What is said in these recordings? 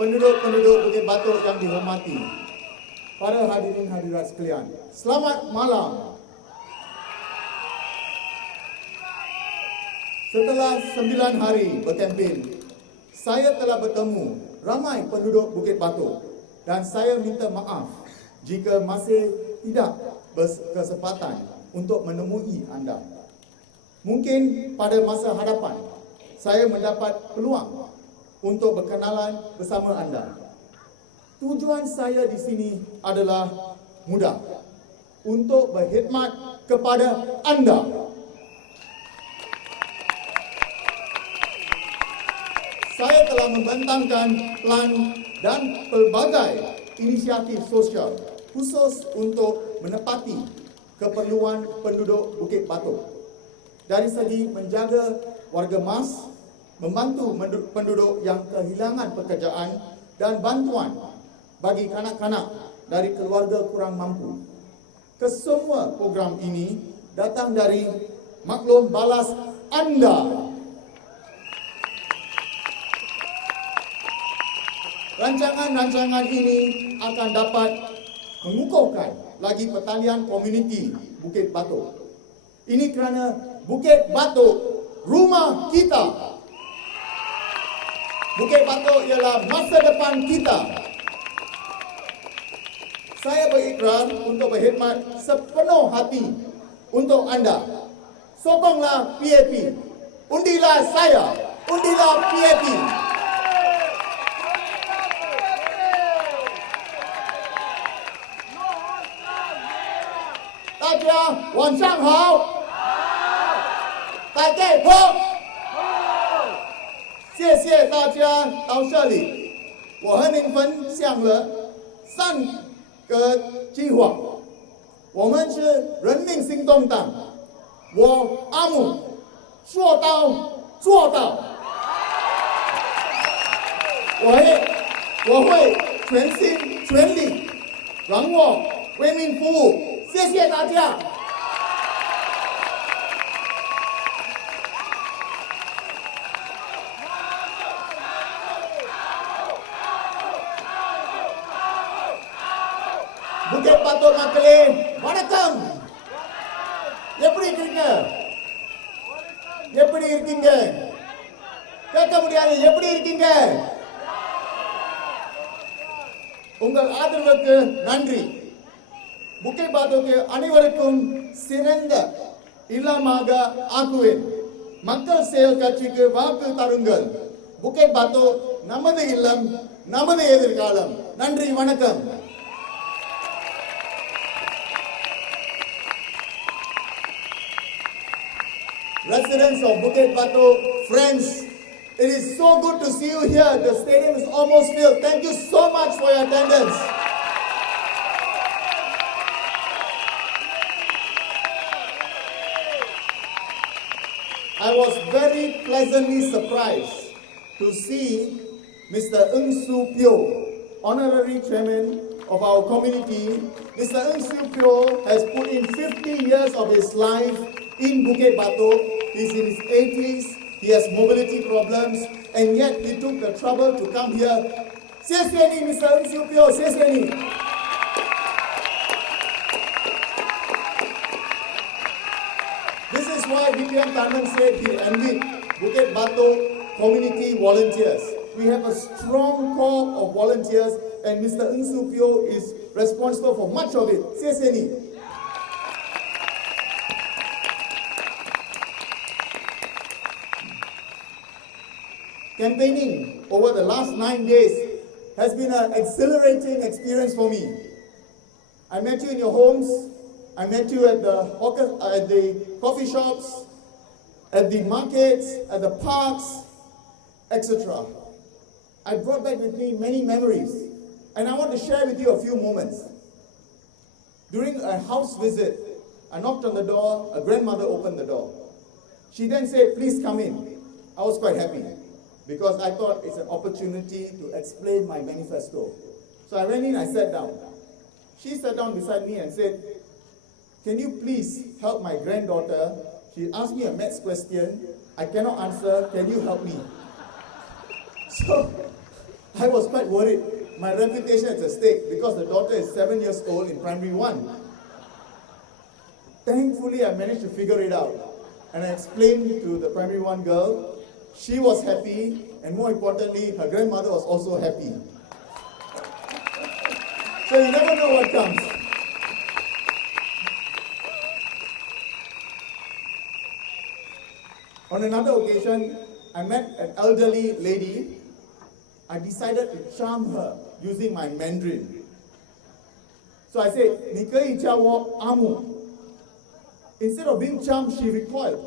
penduduk-penduduk Bukit Batok yang dihormati, para hadirin hadirat sekalian, selamat malam. Setelah 9 hari berkempen, saya telah bertemu ramai penduduk Bukit Batok dan saya minta maaf jika masih tidak berkesempatan untuk menemui anda. Mungkin pada masa hadapan, saya mendapat peluang untuk berkenalan bersama anda. Tujuan saya di sini adalah mudah, untuk berkhidmat kepada anda. Saya telah membentangkan plan dan pelbagai inisiatif sosial khusus untuk menepati keperluan penduduk Bukit Batok. Dari segi menjaga warga mas, membantu penduduk yang kehilangan pekerjaan dan bantuan bagi kanak-kanak dari keluarga kurang mampu. Kesemua program ini datang dari maklum balas anda. Rancangan-rancangan ini akan dapat mengukuhkan lagi pertalian komuniti Bukit Batok. Ini kerana Bukit Batok, rumah kita. Bukit Batok ialah masa depan kita. Saya berikrar untuk berkhidmat sepenuh hati untuk anda. Sokonglah PAP. Undilah saya. Undilah PAP. 大家晚上好，大家好，谢谢大家到这里。我和您分享了3个计划，我们是人民行动党，我阿姆说到做到，我会全心全力让我为民服务。 谢谢大家。Bukit Batok மக்களே வணக்கம். எப்படி இருக்கீங்க? எப்படி இருக்கீங்க? கேட்க முடியாது. எப்படி இருக்கீங்க? உங்கள் ஆதரவுக்கு நன்றி. Bukit Batok அனைவருக்கும் சிறந்த இல்லமாக ஆக்குவேன். மக்கள் செயல் கட்சிக்கு வாக்கு தருங்கள். Bukit Batok நமது இல்லம், நமது எதிர்காலம். நன்றி, வணக்கம். Residents of Bukit Batok, friends, it is so good to see you here. The stadium is almost filled. Thank you so much for your attendance. I was very pleasantly surprised to see Mr. Ng Su Pyo, Honorary Chairman of our community. Mr. Ng Su Pyo has put in 50 years of his life in Bukit Batok. He's in his 80s, he has mobility problems, and yet he took the trouble to come here. 谢谢你, Mr. Ng Su Pyo, 谢谢你. This is why BPM Tharman said he envied Bukit Batok community volunteers. We have a strong core of volunteers and Mr. Ng Su Pyo is responsible for much of it. 谢谢你. Campaigning over the last 9 days has been an exhilarating experience for me. I met you in your homes. I met you at the coffee shops, at the markets, at the parks, etc. I brought back with me many memories, and I want to share with you a few moments. During a house visit, I knocked on the door, a grandmother opened the door. She then said, "Please come in." I was quite happy, because I thought it's an opportunity to explain my manifesto. So I went in, I sat down. She sat down beside me and said, "Can you please help my granddaughter? She asked me a maths question. I cannot answer. Can you help me?" So I was quite worried. My reputation is at stake because the daughter is 7 years old in primary 1. Thankfully, I managed to figure it out. And I explained to the primary 1 girl. She was happy, and more importantly, her grandmother was also happy. So you never know what comes. On another occasion, I met an elderly lady. I decided to charm her using my Mandarin. So I said, 你可以叫我阿姆. Instead of being charmed, she recoiled.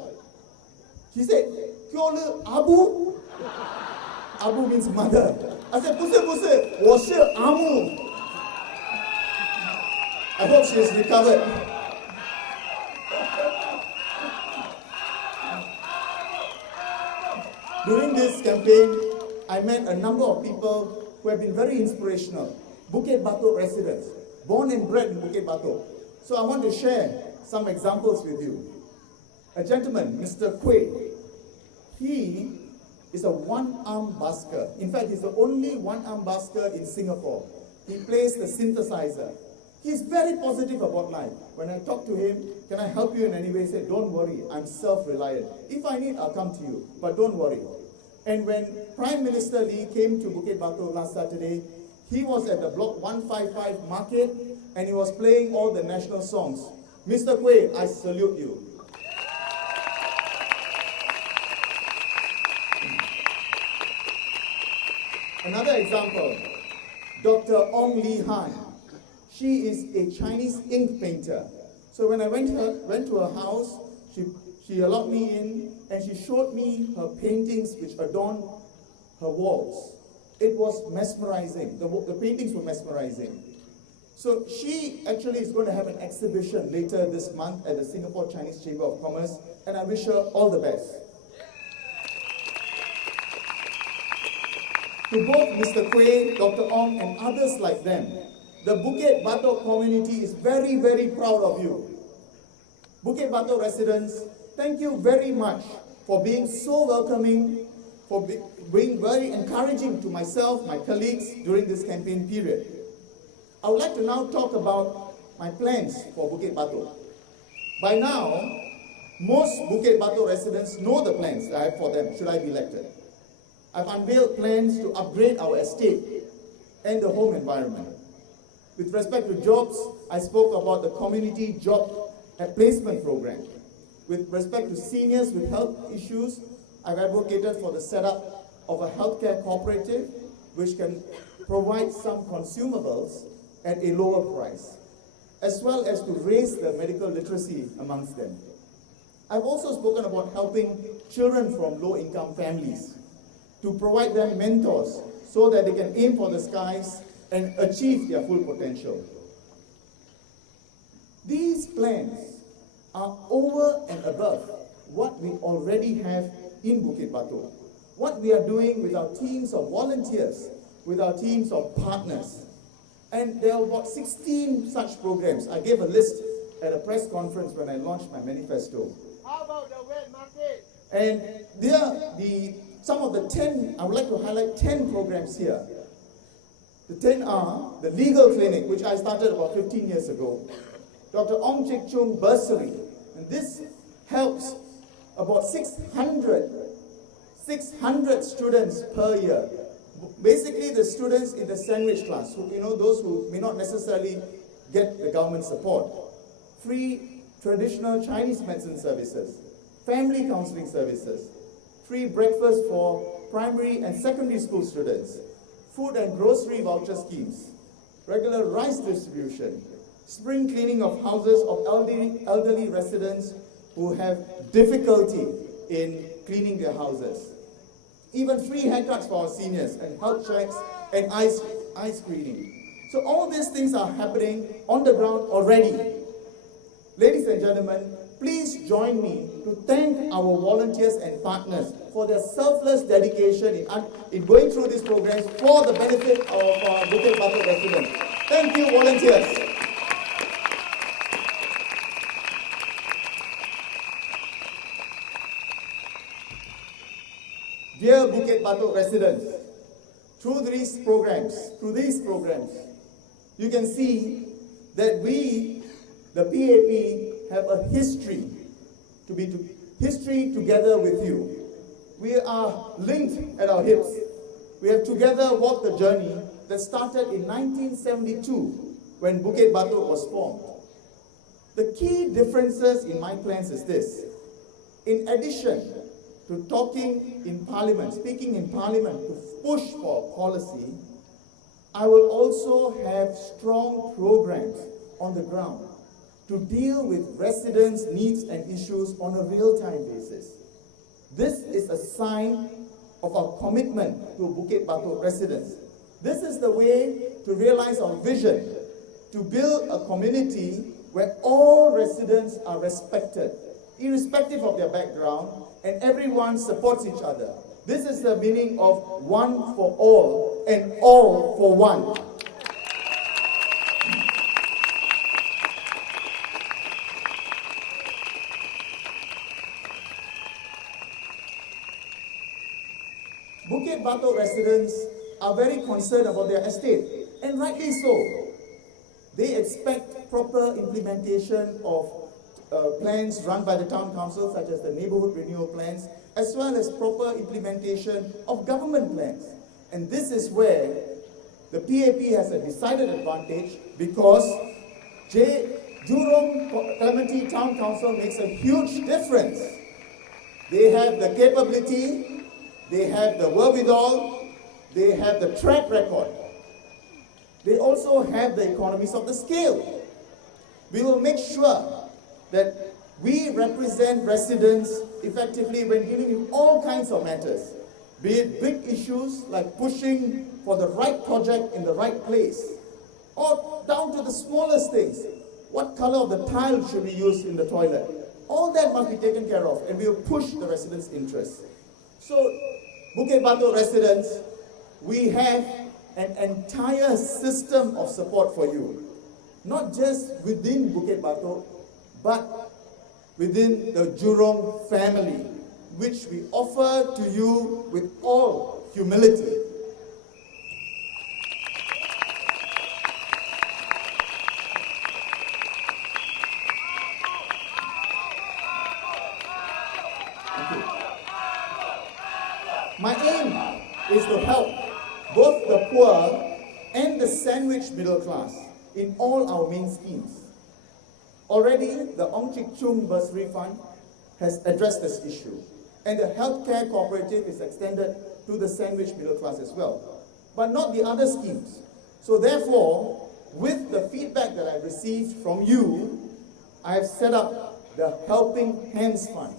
She said, 叫你阿布? Abu means mother. I said, 不是,我是阿姆. I hope she has recovered. During this campaign, I met a number of people who have been very inspirational. Bukit Batok residents, born and bred in Bukit Batok. So I want to share some examples with you. A gentleman, Mr. Kueh, he is a one-arm busker. In fact, he's the only one-arm busker in Singapore. He plays the synthesizer. He's very positive about life. When I talk to him, can I help you in any way? He said, don't worry, I'm self-reliant. If I need, I'll come to you, but don't worry. And when Prime Minister Lee came to Bukit Batok last Saturday, he was at the Block 155 market and he was playing all the national songs. Mr. Kueh, I salute you. Another example, Dr. Ong Lee Han. She is a Chinese ink painter. So when I went to her house, she allowed me in and she showed me her paintings which adorn her walls. It was mesmerizing. The paintings were mesmerizing. So she actually is going to have an exhibition later this month at the Singapore Chinese Chamber of Commerce, and I wish her all the best. To both Mr. Kueh, Dr. Ong, and others like them, the Bukit Batok community is very, very proud of you. Bukit Batok residents, thank you very much for being so welcoming, for being very encouraging to myself, my colleagues during this campaign period. I would like to now talk about my plans for Bukit Batok. By now, most Bukit Batok residents know the plans that I have for them should I be elected. I've unveiled plans to upgrade our estate and the home environment. With respect to jobs, I spoke about the community job placement program. With respect to seniors with health issues, I've advocated for the setup of a healthcare cooperative which can provide some consumables at a lower price, as well as to raise the medical literacy amongst them. I've also spoken about helping children from low-income families, to provide them mentors so that they can aim for the skies and achieve their full potential. These plans are over and above what we already have in Bukit Batok, what we are doing with our teams of volunteers, with our teams of partners. And there are about 16 such programs. I gave a list at a press conference when I launched my manifesto. How about the wet market? And there are some of the 10, I would like to highlight 10 programs here. The 10 are the legal clinic, which I started about 15 years ago. Dr. Ong Chik Chung bursary. And this helps about 600 students per year. Basically, the students in the sandwich class, those who may not necessarily get the government support. Free traditional Chinese medicine services, family counseling services, free breakfast for primary and secondary school students, food and grocery voucher schemes, regular rice distribution, spring cleaning of houses of elderly residents who have difficulty in cleaning their houses. Even free haircuts for our seniors and health checks and eye screening. So all these things are happening on the ground already. Ladies and gentlemen, please join me to thank our volunteers and partners for their selfless dedication in going through these programs for the benefit of our Bukit Batok residents. Thank you, volunteers. Dear Bukit Batok residents, through these programs, you can see that we, the PAP, have a history together with you. We are linked at our hips. We have together walked the journey that started in 1972 when Bukit Batok was formed. The key differences in my plans is this. In addition to talking in Parliament, speaking in Parliament to push for policy, I will also have strong programs on the ground to deal with residents' needs and issues on a real-time basis. This is a sign of our commitment to Bukit Batok residents. This is the way to realize our vision, to build a community where all residents are respected, irrespective of their background, and everyone supports each other. This is the meaning of one for all and all for one. Bukit Batok residents are very concerned about their estate, and rightly so. They expect proper implementation of plans run by the town council, such as the neighborhood renewal plans, as well as proper implementation of government plans. And this is where the PAP has a decided advantage, because Jurong Clementi Town Council makes a huge difference. They have the capability, they have the wherewithal, they have the track record. They also have the economies of the scale. We will make sure that we represent residents effectively when dealing with all kinds of matters, be it big issues like pushing for the right project in the right place, or down to the smallest things. What color of the tile should we use in the toilet? All that must be taken care of, and we will push the residents' interests. So, Bukit Batok residents, we have an entire system of support for you. Not just within Bukit Batok, but within the Jurong family, which we offer to you with all humility. My aim is to help both the poor and the sandwich middle class in all our main schemes. Already, the Ong Chik Chung Bursary Fund has addressed this issue, and the healthcare cooperative is extended to the sandwich middle class as well, but not the other schemes. So therefore, with the feedback that I've received from you, I have set up the Helping Hands Fund.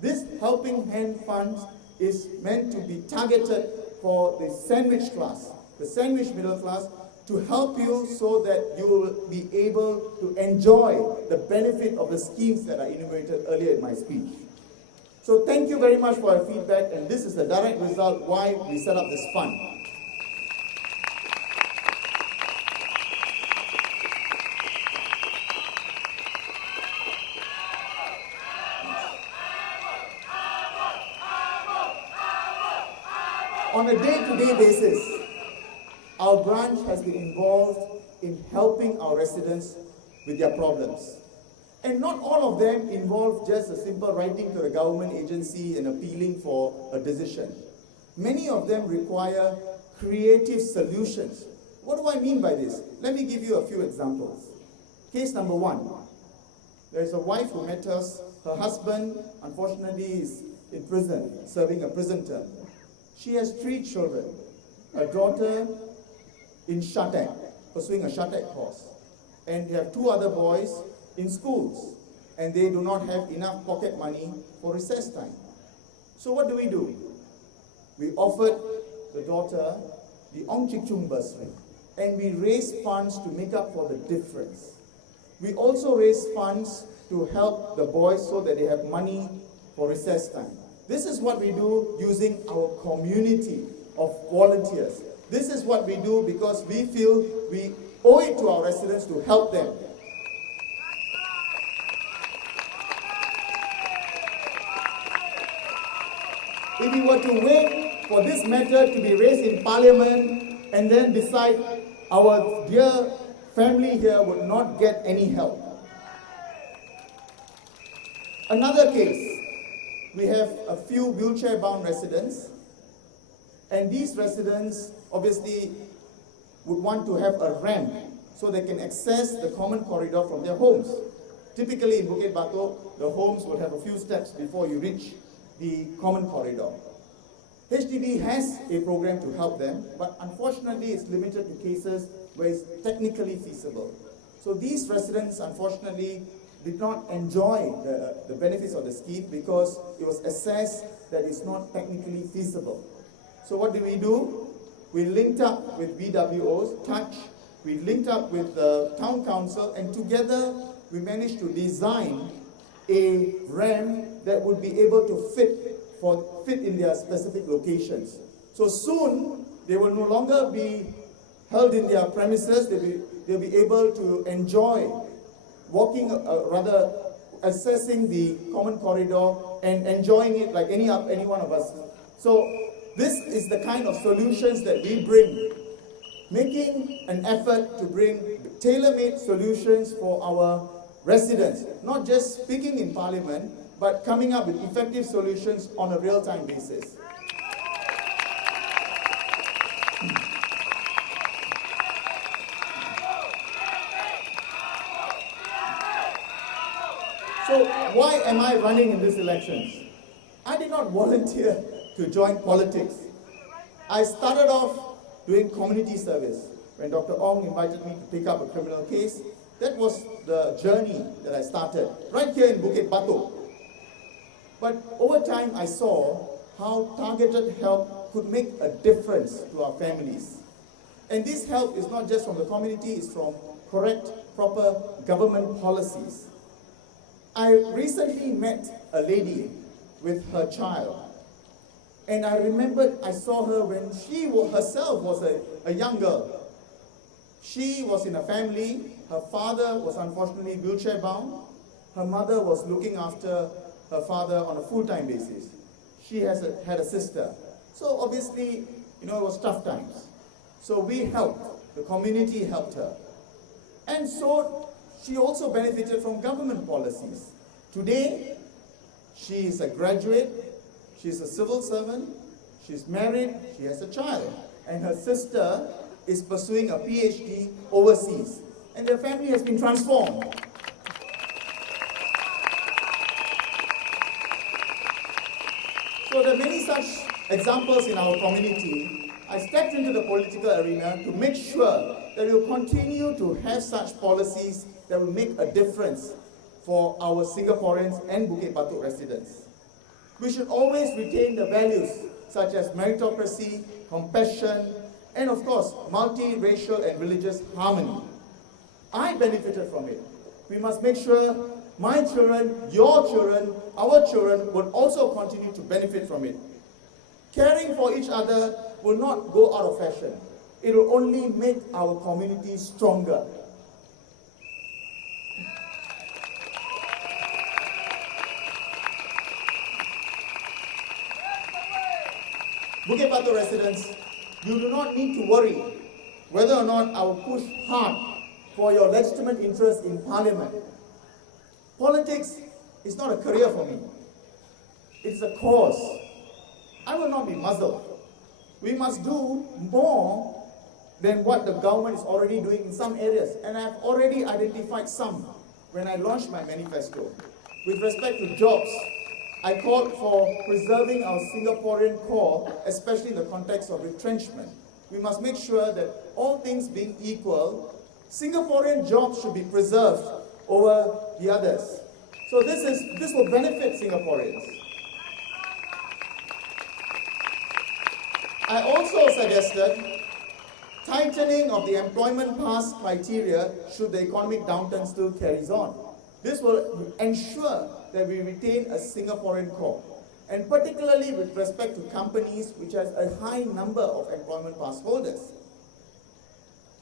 This Helping Hand Fund is meant to be targeted for the sandwich class, the sandwich middle class, to help you so that you will be able to enjoy the benefit of the schemes that I enumerated earlier in my speech. So thank you very much for your feedback, and this is the direct result why we set up this fund. On a day-to-day basis, our branch has been involved in helping our residents with their problems. And not all of them involve just a simple writing to the government agency and appealing for a decision. Many of them require creative solutions. What do I mean by this? Let me give you a few examples. Case number one. There's a wife who met us. Her husband, unfortunately, is in prison, serving a prison term. She has 3 children. A daughter in Shatek, pursuing a Shatek course. And they have 2 other boys in schools. And they do not have enough pocket money for recess time. So what do? We offered the daughter the Ong Chik Chung bursary. And we raised funds to make up for the difference. We also raised funds to help the boys so that they have money for recess time. This is what we do using our community of volunteers. This is what we do because we feel we owe it to our residents to help them. If we were to wait for this matter to be raised in Parliament and then decide our dear family here would not get any help. Another case, we have a few wheelchair-bound residents, and these residents obviously would want to have a ramp so they can access the common corridor from their homes. Typically in Bukit Batok, the homes will have a few steps before you reach the common corridor. HDB has a program to help them, but unfortunately it's limited to cases where it's technically feasible. So these residents unfortunately did not enjoy the benefits of the scheme because it was assessed that it's not technically feasible. So what do? We linked up with VWOs, Touch, we linked up with the town council, and together we managed to design a ramp that would be able to fit in their specific locations. So soon, they will no longer be held in their premises, they'll be able to enjoy walking, accessing the common corridor and enjoying it like any one of us. So this is the kind of solutions that we bring, making an effort to bring tailor-made solutions for our residents, not just speaking in Parliament, but coming up with effective solutions on a real-time basis. So why am I running in these elections? I did not volunteer to join politics. I started off doing community service. When Dr. Ong invited me to pick up a criminal case, that was the journey that I started, right here in Bukit Batok. But over time, I saw how targeted help could make a difference to our families. And this help is not just from the community, it's from correct, proper government policies. I recently met a lady with her child. And I remembered I saw her when she herself was a young girl. She was in a family. Her father was unfortunately wheelchair bound. Her mother was looking after her father on a full-time basis. She had a sister. So obviously, it was tough times. So we helped. The community helped her. And so she also benefited from government policies. Today, she is a graduate. She's a civil servant. She's married. She has a child. And her sister is pursuing a PhD overseas. And their family has been transformed. So there are many such examples in our community. I stepped into the political arena to make sure that we will continue to have such policies that will make a difference for our Singaporeans and Bukit Batok residents. We should always retain the values such as meritocracy, compassion, and of course, multiracial and religious harmony. I benefited from it. We must make sure my children, your children, our children will also continue to benefit from it. Caring for each other will not go out of fashion. It will only make our community stronger. Bukit Batok residents, you do not need to worry whether or not I will push hard for your legitimate interest in Parliament. Politics is not a career for me. It's a cause. I will not be muzzled. We must do more than what the government is already doing in some areas. And I've already identified some when I launched my manifesto. With respect to jobs, I called for preserving our Singaporean core, especially in the context of retrenchment. We must make sure that all things being equal, Singaporean jobs should be preserved over the others. So this will benefit Singaporeans. I also suggested tightening of the employment pass criteria should the economic downturn still carries on. This will ensure that we retain a Singaporean core, and particularly with respect to companies which has a high number of employment pass holders.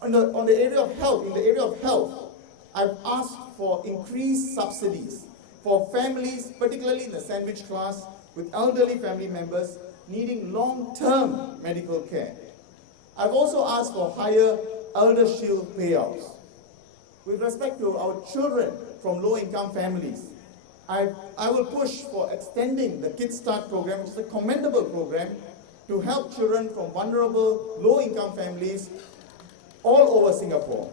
In the area of health, I've asked for increased subsidies for families, particularly in the sandwich class, with elderly family members, needing long-term medical care. I've also asked for higher Elder Shield payouts. With respect to our children from low-income families, I will push for extending the Kids Start program, which is a commendable program, to help children from vulnerable, low-income families all over Singapore.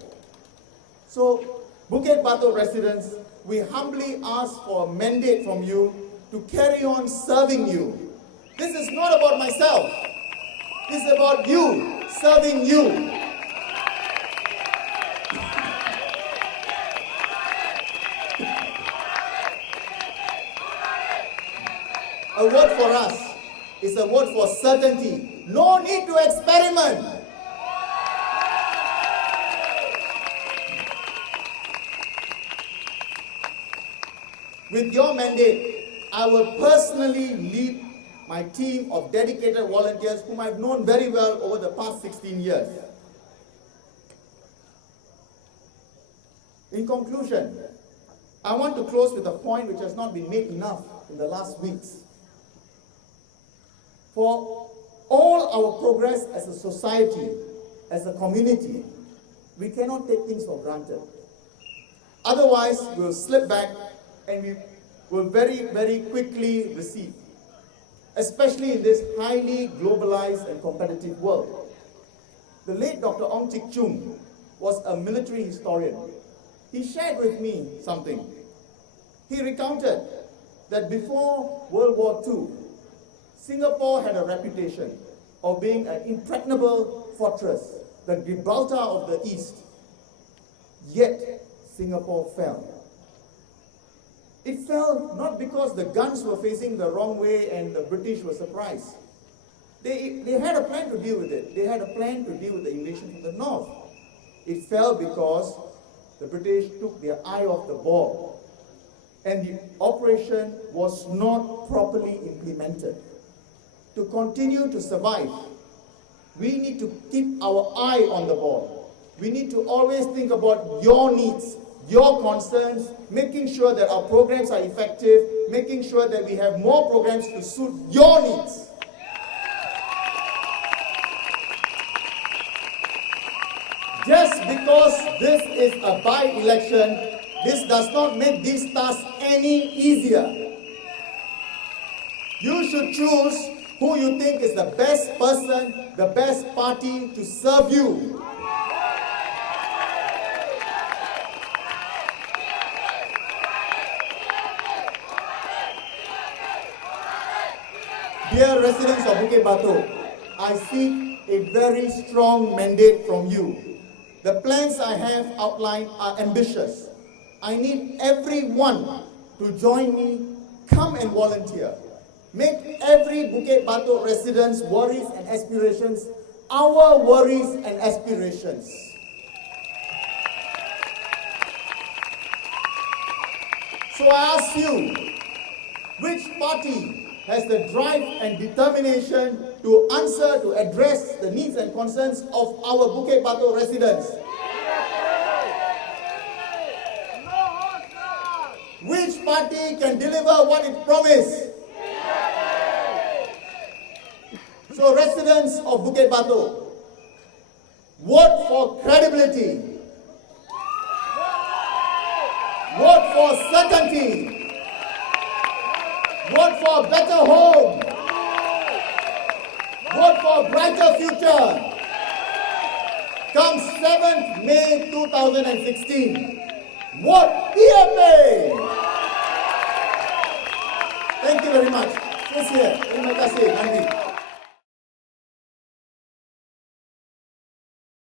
So, Bukit Batok residents, we humbly ask for a mandate from you to carry on serving you. This is not about myself. This is about you, serving you. A word for us is a word for certainty. No need to experiment. With your mandate, I will personally lead my team of dedicated volunteers whom I've known very well over the past 16 years. In conclusion, I want to close with a point which has not been made enough in the last weeks. For all our progress as a society, as a community, we cannot take things for granted. Otherwise, we'll slip back and we will very, very quickly recede, especially in this highly globalized and competitive world. The late Dr. Ong Chik Chung was a military historian. He shared with me something. He recounted that before World War II, Singapore had a reputation of being an impregnable fortress, the Gibraltar of the East. Yet, Singapore fell. It fell not because the guns were facing the wrong way and the British were surprised. They had a plan to deal with it. They had a plan to deal with the invasion from the north. It fell because the British took their eye off the ball and the operation was not properly implemented. To continue to survive, we need to keep our eye on the ball. We need to always think about your needs, your concerns, making sure that our programs are effective, making sure that we have more programs to suit your needs. Just because this is a by-election, this does not make this task any easier. You should choose who you think is the best person, the best party to serve you. Dear residents of Bukit Batok, I seek a very strong mandate from you. The plans I have outlined are ambitious. I need everyone to join me, come and volunteer. Make every Bukit Batok resident's worries and aspirations our worries and aspirations. So I ask you, which party has the drive and determination to answer, to address the needs and concerns of our Bukit Batok residents? Which party can deliver what it promised? So residents of Bukit Batok, vote for credibility, vote for certainty, vote for a better home, vote for a brighter future. Come 7th May 2016, vote PMA! Thank you very much. Terima kasih. Nanti.